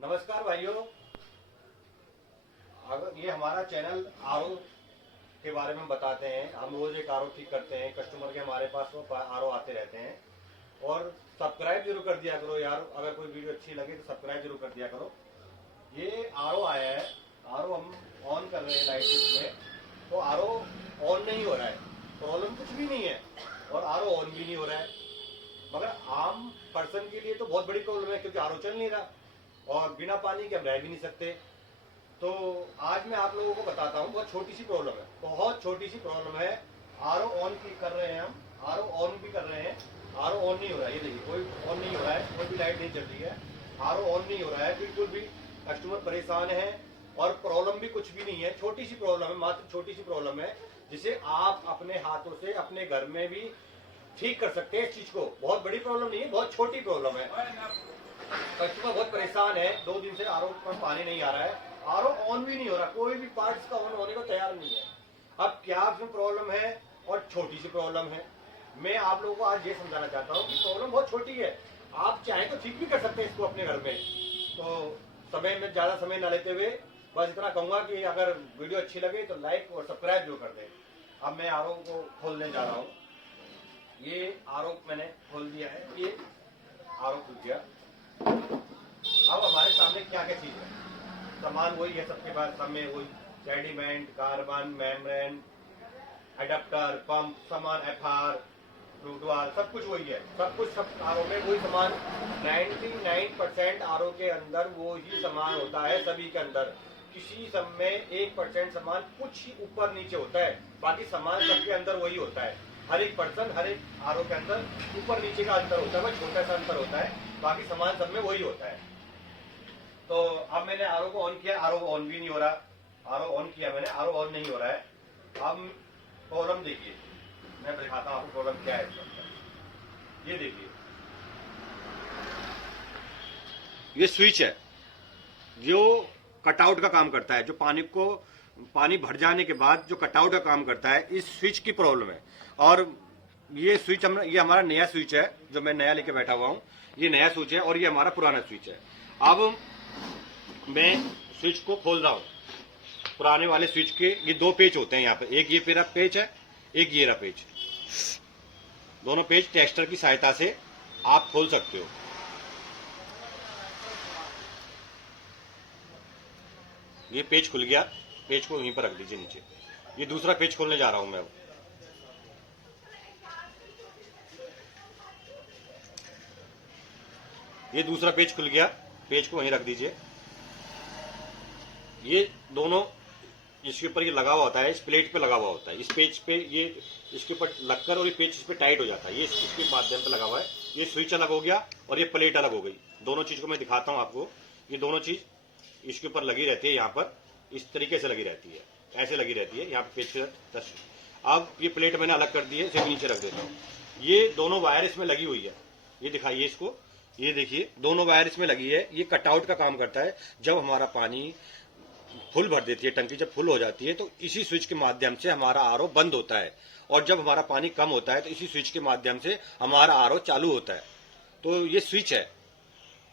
नमस्कार भाइयों, अगर ये हमारा चैनल आरओ के बारे में बताते हैं। हम रोज एक आरओ ठीक करते हैं। कस्टमर के हमारे पास वो आरओ आते रहते हैं और सब्सक्राइब जरूर कर दिया करो यार। अगर कोई वीडियो अच्छी लगे तो सब्सक्राइब जरूर कर दिया करो। ये आरओ आया है, आरओ हम ऑन कर रहे हैं लाइट में, तो आरओ ऑन नहीं हो रहा है। प्रॉब्लम कुछ भी नहीं है और आरओ ऑन भी नहीं हो रहा है। मगर आम पर्सन के लिए तो बहुत बड़ी प्रॉब्लम है, क्योंकि आरओ चल नहीं रहा और बिना पानी के हम रह भी नहीं सकते। तो आज मैं आप लोगों को बताता हूँ, बहुत छोटी सी प्रॉब्लम है, बहुत छोटी सी प्रॉब्लम है। आरओ ऑन कर रहे हैं हम, आरओ ऑन भी कर रहे हैं, आरओ ऑन नहीं हो रहा है। ये देखिए, कोई ऑन नहीं हो रहा है, कोई भी लाइट नहीं चल रही है, आरओ ऑन नहीं हो रहा है बिल्कुल भी। कस्टमर परेशान है और प्रॉब्लम भी कुछ भी नहीं है, छोटी सी प्रॉब्लम है, मात्र छोटी सी प्रॉब्लम है, जिसे आप अपने हाथों से अपने घर में भी ठीक कर सकते हैं। इस चीज को बहुत बड़ी प्रॉब्लम नहीं है, बहुत छोटी प्रॉब्लम है। कस्टमर बहुत परेशान है, 2 दिन से आरओ पर पानी नहीं आ रहा है, आरओ ऑन भी नहीं हो रहा, कोई भी पार्ट्स का ऑन होने को तैयार नहीं है। अब क्या इसमें प्रॉब्लम है और छोटी सी प्रॉब्लम है, मैं आप लोगों को आज ये समझाना चाहता हूँ कि प्रॉब्लम बहुत छोटी है। आप चाहें तो ठीक भी कर सकते हैं इसको अपने घर में। तो समय में ज्यादा समय ना लेते हुए बस इतना कहूंगा कि अगर वीडियो अच्छी लगे तो लाइक और सब्सक्राइब जो कर दें। अब मैं आरओ को खोलने जा रहा हूँ। ये आरओ मैंने खोल दिया है, ये आरओ खुल गया। अब हमारे सामने क्या क्या चीज है, सामान वही है सबके पास, सब में वही sediment, carbon, membrane, adapter, pump, सामान, एफआर, फ्लूडवाल, सब कुछ वही है। सब कुछ सब आरओ में वही सामान, 99% आरओ के अंदर वो ही सामान होता है सभी के अंदर। किसी सब में 1% सामान कुछ ही ऊपर नीचे होता है, बाकी सामान सबके अंदर वही होता है। हर एक पर्सन, हर एक आरओ के अंदर ऊपर नीचे का अंतर होता है, वह छोटा सा अंतर होता है, बाकी सामान सब में वही होता है। तो अब मैंने आरओ को ऑन किया, आरओ ऑन भी नहीं हो रहा। आरओ ऑन किया मैंने, आरओ ऑन नहीं हो रहा है। अब प्रॉब्लम देखिए, मैं दिखाता हूँ आपको प्रॉब्लम क्या है इसके अंदर। ये देखिए, ये स्विच है जो कटआउट का काम करता है, जो पानी भर जाने के बाद जो कटआउट का काम करता है, इस स्विच की प्रॉब्लम है। और ये स्विच ये हमारा नया स्विच है, जो मैं नया लेके बैठा हुआ हूँ। ये नया स्विच है और ये हमारा पुराना स्विच है। अब मैं स्विच को खोल रहा हूँ। पुराने वाले स्विच के ये 2 पेच होते हैं यहाँ पे, एक ये मेरा पेच है, एक ये रहा पेच। दोनों पेच टेस्टर की सहायता से आप खोल सकते हो। ये पेच खुल गया, पेच को यहीं पर रख दीजिए नीचे। ये दूसरा पेच खोलने जा रहा हूं मैं अब। ये दूसरा पेच खुल गया, पेच को वहीं रख दीजिए। ये दोनों इसके ऊपर ये लगा हुआ होता है, इस प्लेट पे लगा हुआ होता है, इस पेच पे ये इसके ऊपर लगकर, और ये पेच इस पे टाइट हो जाता है, ये इसके माध्यम पे लगा हुआ है। ये स्विच अलग हो गया और ये प्लेट अलग हो गई। दोनों चीज को मैं दिखाता हूं आपको। ये दोनों चीज इसके ऊपर लगी रहती है, यहाँ पर इस तरीके से लगी रहती है, ऐसे लगी रहती है यहाँ पे पेच। अब ये प्लेट मैंने अलग कर दी है, इसे नीचे रख देता हूँ। ये दोनों वायर इसमें लगी हुई है, ये दिखाइए इसको। ये देखिए, दोनों वायर इसमें लगी है। ये कटआउट का काम करता है। जब हमारा पानी फुल भर देती है टंकी, जब फुल हो जाती है तो इसी स्विच के माध्यम से हमारा आरओ बंद होता है, और जब हमारा पानी कम होता है तो इसी स्विच के माध्यम से हमारा आरओ चालू होता है। तो ये स्विच है,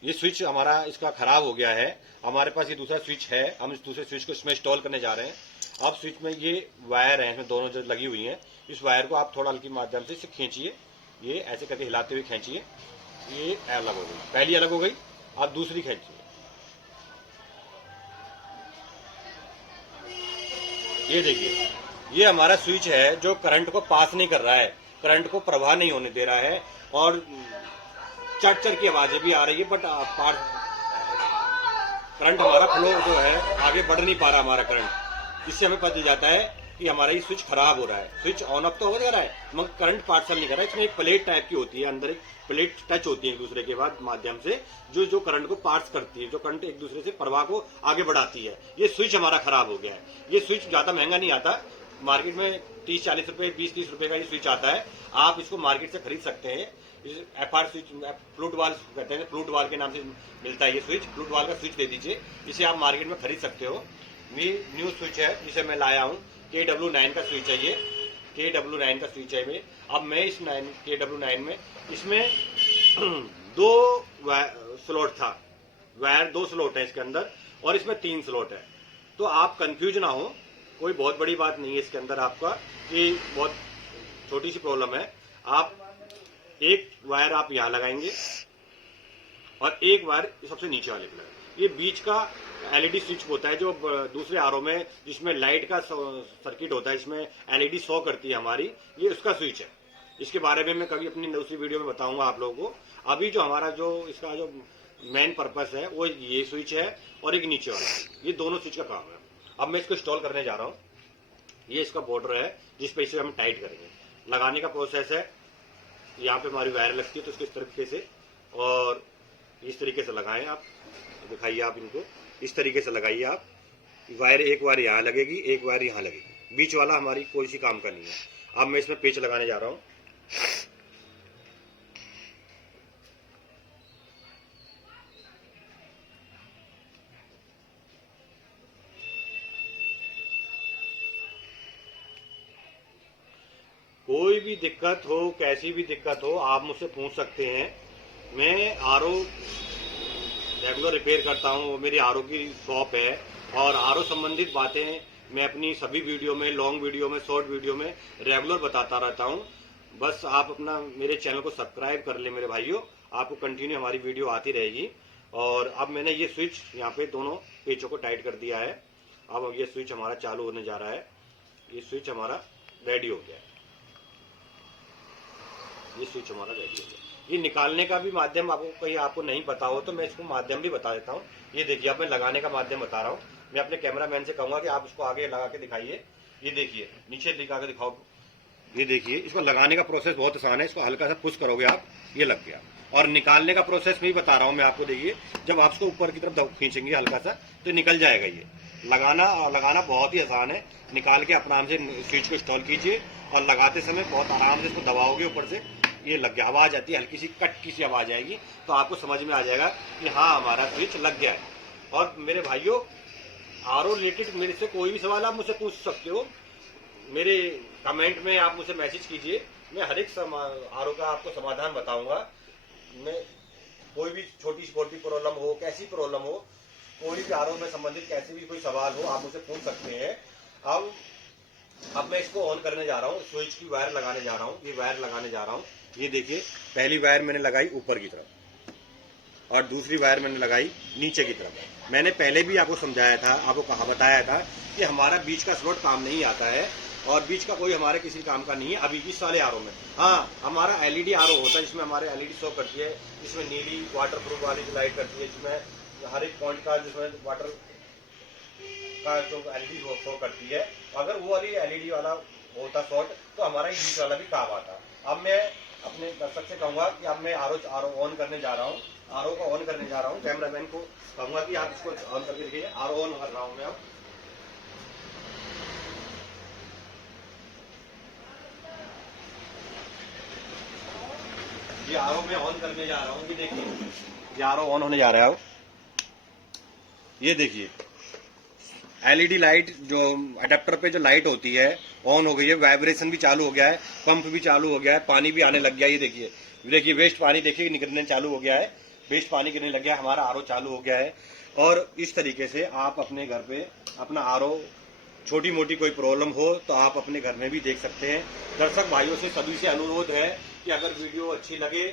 ये स्विच हमारा इसका खराब हो गया है। हमारे पास ये दूसरा स्विच है, हम इस दूसरे स्विच को इसमें इंस्टॉल करने जा रहे हैं। अब स्विच में ये वायर है, इसमें दोनों जो लगी हुई हैं, इस वायर को आप थोड़ा हल्की माध्यम से इसे खींचिए, ये ऐसे करके हिलाते हुए खींचिए। ये अलग हो गई, पहली अलग हो गई, अब दूसरी खींचिए। ये देखिए, ये हमारा स्विच है जो करंट को पास नहीं कर रहा है, करंट को प्रवाह नहीं होने दे रहा है, और चट चट की आवाजें भी आ रही है, बट करंट हमारा फ्लो जो है आगे बढ़ नहीं पा रहा हमारा करंट। इससे हमें पता चल जाता है कि हमारा ये स्विच खराब हो रहा है। स्विच ऑन ऑफ तो हो जा रहा है मगर करंट पार्सल नहीं कर रहा है। इसमें एक प्लेट टाइप की होती है, अंदर एक प्लेट टच होती है एक दूसरे के बाद माध्यम से, जो करंट को पास करती है, जो करंट एक दूसरे से प्रवाह को आगे बढ़ाती है। ये स्विच हमारा खराब हो गया है। ये स्विच ज्यादा महंगा नहीं आता, मार्केट में 30-40 रुपए, 20-30 रुपए का ये स्विच आता है। आप इसको मार्केट से खरीद सकते हैं। एफआर स्विच, फ्लूट वाल कहते हैं, फ्लूट वाल के नाम से मिलता है ये स्विच। फ्लूट वाल का स्विच दे दीजिए, इसे आप मार्केट में खरीद सकते हो। ये न्यू स्विच है जिसे मैं लाया हूँ, KW9 का स्विच है। ये KW9 का स्विच है। में अब मैं इस KW9 में इसमें 2 स्लॉट था, वायर 2 स्लॉट है इसके अंदर और इसमें 3 स्लॉट है। तो आप कंफ्यूज ना हो, कोई बहुत बड़ी बात नहीं है इसके अंदर आपका, कि बहुत छोटी सी प्रॉब्लम है। आप एक वायर आप यहाँ लगाएंगे और एक वायर सबसे नीचे वाले पे लगाएंगे। ये बीच का एलईडी स्विच होता है जो दूसरे आरओ में जिसमें लाइट का सर्किट होता है, इसमें एलईडी शो करती है हमारी, ये उसका स्विच है। इसके बारे में मैं कभी अपनी दूसरी वीडियो में बताऊंगा आप लोगों को। अभी जो हमारा जो इसका जो मेन पर्पस है वो ये स्विच है और एक नीचे वाला, ये दोनों स्विच का काम है। अब मैं इसको इंस्टॉल करने जा रहा हूँ। ये इसका बॉर्डर है जिस पे इसे हम टाइट करेंगे। लगाने का प्रोसेस है, यहाँ पे हमारी वायर लगती है तो इसको इस तरीके से और इस तरीके से लगाएं आप, दिखाइए आप इनको इस तरीके से लगाइए आप। वायर एक वायर यहाँ लगेगी, एक वायर यहाँ लगेगी, बीच वाला हमारी कोई सी काम का नहीं है। अब मैं इसमें पेच लगाने जा रहा हूँ। कोई भी दिक्कत हो, कैसी भी दिक्कत हो, आप मुझसे पूछ सकते हैं। मैं आरओ रेगुलर रिपेयर करता हूँ, वो मेरी आरओ की शॉप है और आरओ संबंधित बातें मैं अपनी सभी वीडियो में, लॉन्ग वीडियो में, शॉर्ट वीडियो में रेगुलर बताता रहता हूँ। बस आप अपना मेरे चैनल को सब्सक्राइब कर ले मेरे भाइयों, आपको कंटिन्यू हमारी वीडियो आती रहेगी। और अब मैंने ये स्विच यहाँ पे दोनों पेचों को टाइट कर दिया है। अब ये स्विच हमारा चालू होने जा रहा है। ये स्विच हमारा रेडी हो गया है। ये स्विच हमारा रेडी हो गया। ये निकालने का भी माध्यम आपको कहीं आपको नहीं पता हो तो मैं इसको माध्यम भी बता देता हूँ। ये देखिए, अब मैं लगाने का माध्यम बता रहा हूँ। मैं अपने कैमरामैन से कहूंगा कि आप इसको आगे लगा के दिखाइए। ये देखिए, नीचे लगा के दिखाओ। ये देखिए, इसको लगाने का प्रोसेस बहुत आसान है। इसको हल्का सा पुश करोगे आप, ये लग गया। और निकालने का प्रोसेस मैं बता रहा हूँ मैं आपको। देखिए, जब आप इसको ऊपर की तरफ खींचेंगे हल्का सा तो निकल जाएगा। ये लगाना बहुत ही आसान है। निकाल के आप आराम से स्विच को इंस्टॉल कीजिए और लगाते समय बहुत आराम से इसको दबाओगे ऊपर से, ये लग गया। आवाज आती है, हल्की सी कट की सी आवाज आएगी तो आपको समझ में आ जाएगा कि हाँ हमारा स्विच लग गया है। और मेरे भाइयों, आरओ रिलेटेड मेरे से कोई भी सवाल आप मुझसे पूछ सकते हो। मेरे कमेंट में आप मुझे मैसेज कीजिए, मैं हर एक आरओ का आपको समाधान बताऊंगा। मैं कोई भी छोटी छोटी प्रॉब्लम हो, कैसी प्रॉब्लम हो, कोई भी आरओ में संबंधित कैसे भी कोई सवाल हो आप मुझसे पूछ सकते हैं। अब मैं इसको ऑन करने जा रहा हूँ। स्विच की वायर लगाने जा रहा हूँ। ये वायर लगाने जा रहा हूँ। ये देखिए, पहली वायर मैंने लगाई ऊपर की तरफ और दूसरी वायर मैंने लगाई नीचे की तरफ। मैंने पहले भी आपको समझाया था, आपको बताया था कि हमारा बीच का स्लॉट काम नहीं आता है और बीच का कोई हमारे किसी काम का नहीं है अभी इस साले आरओ में। हाँ, हमारा एलईडी आरओ होता है जिसमें हमारे एलईडी शो करती है, जिसमें नीली वाटर प्रूफ वाली जो लाइट करती है, जिसमें हर एक पॉइंट का जिसमें वाटर का जो एलईडी शो करती है। अगर वो वाली एलईडी वाला होता शॉर्ट तो हमारा बीच वाला भी काम आता। अब मैं अपने दर्शक से कहूंगा कि अब मैं आरओ ऑन करने जा रहा हूँ। आरओ को ऑन करने जा रहा हूँ। कैमरामैन को कहूंगा कि आप इसको ऑन करके देखिए। आरओ ऑन कर रहा हूँ मैं। अब ये आरओ में ऑन करने जा रहा हूँ। ये देखिए, ये आरओ ऑन होने जा रहा है। ये देखिए, एलईडी लाइट जो अडेप्टर पे जो लाइट होती है ऑन हो गई है। वाइब्रेशन भी चालू हो गया है, पंप भी चालू हो गया है, पानी भी आने लग गया है। ये देखिए वेस्ट पानी देखिए निकलने चालू हो गया है। वेस्ट पानी गिरने लग गया है, हमारा आरओ चालू हो गया है। और इस तरीके से आप अपने घर पे अपना आरओ, छोटी मोटी कोई प्रॉब्लम हो तो आप अपने घर में भी देख सकते हैं। दर्शक भाइयों से सभी से अनुरोध है कि अगर वीडियो अच्छी लगे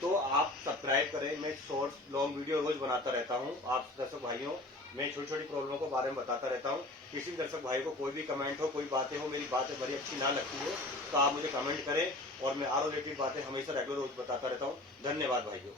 तो आप सब्सक्राइब करें। मैं शॉर्ट लॉन्ग वीडियो रोज बनाता रहता हूँ। आप दर्शक भाइयों, मैं छोटी छोटी प्रॉब्लमों के बारे में बताता रहता हूँ। किसी दर्शक भाई को कोई भी कमेंट हो, कोई बातें हो, मेरी बातें बड़ी अच्छी ना लगती हो तो आप मुझे कमेंट करें और मैं आरओ रिलेटेड बातें हमेशा रेगुलर रोज बताता रहता हूँ। धन्यवाद भाइयों।